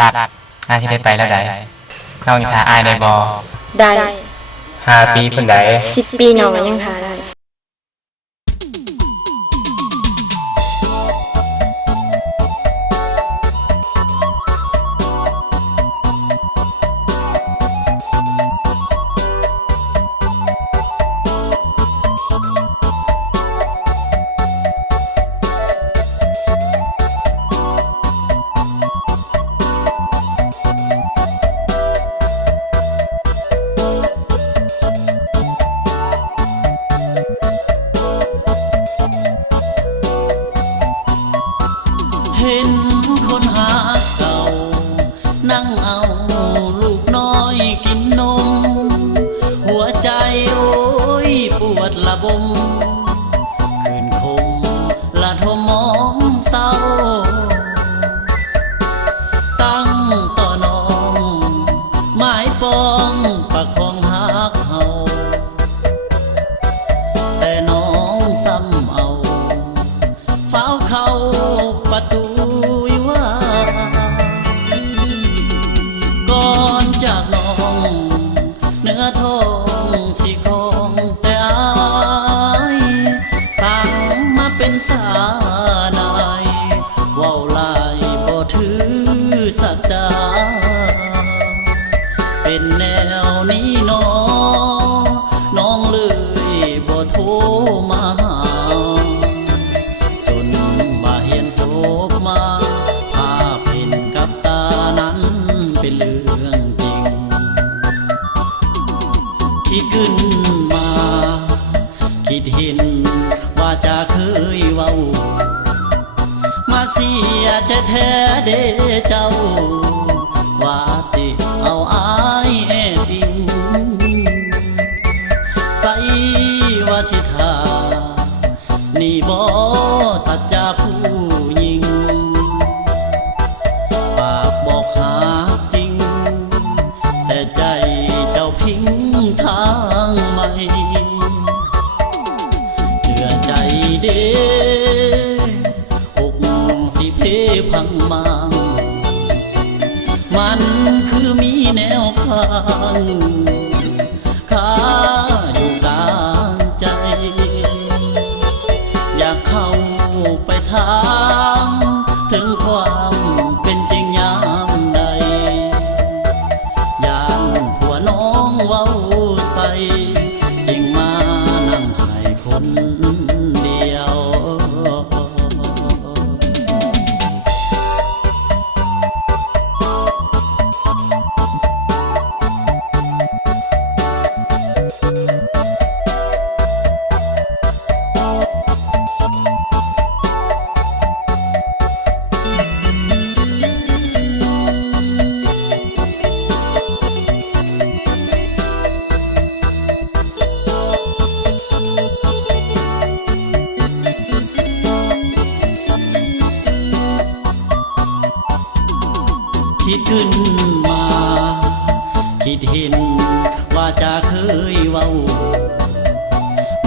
ลัดน่าที่ได้ไปแล้วได้น้องทาอายได้บ่ได้5 ปีเพิ่นได้10 ปีน้องก็ยังทาได้เห็นคนหาเก่านั่งเอาลูกน้อยกินนมหัวใจโอ้ยปวดระบมคืนคมละทมมองเศร้าตั้งต่อน้องหมายปองประคองหักเฮาแต่น้องซ้ำเอาเฝ้าเข้าประตูว่าก่อนจากน้องเนื้อทองสิของแต่อายสั่งมาเป็นตานายว่าวลายบ่ถือสัจจาเป็นแนวนี้น้องเลยบ่โทรมาหาจนมาเห็นจบมาภาพเห็นกับตานั้นเป็นเรื่องจริงคิดขึ้นมาคิดเห็นว่าจะเคยเว้ามาเสียใจแท้เด้เจ้าว่าสิเอาอายแอบติงใส่ว่าสิทานี่บ่สัจจะผู้หญิงปากบอกหาจริงแต่ใจเจ้าพิงทางไม่เหลือใจเด้อกสิเพพังมางมันคือมีแนวข้างข้าอยู่กลางใจอยากเข้าไปถามถึงความเป็นจริงยามใดอย่างผัวน้องเว้าใส่จริงมานั่งให้คนเดียวคิดขึ้นมาคิดเห็นว่าจะเคยเว้า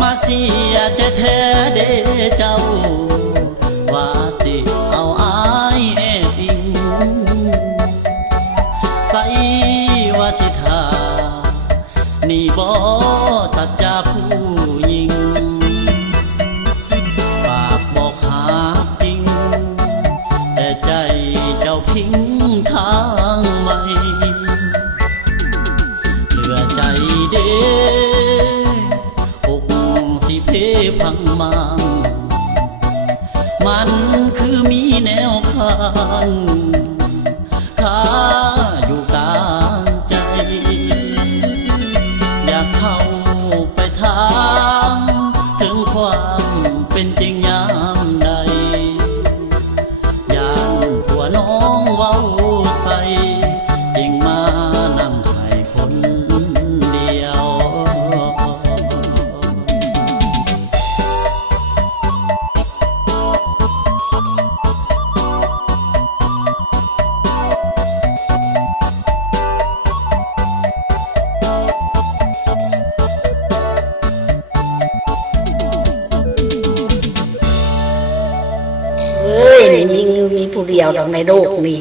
มาเสียใจแท้เด้เจ้าว่าสิเอาอายแอบติงใส่ว่าสิทานี่บ่สัจจะผู้หญิงปากบอกหาจริงแต่ใจเจ้าพิงทางไม่เหลือใจเด้อกสิเพพังมางมันคือมีแนวข้างข้าอยู่กลางใจอยากเข้าไปถามถึงความเป็นจริงยามใดอย่างผัวน้องเว้าใส่จริงมานั่งให้คนเดียว นี่ยิ่งมีผู้เดียวดอกในโลกนี่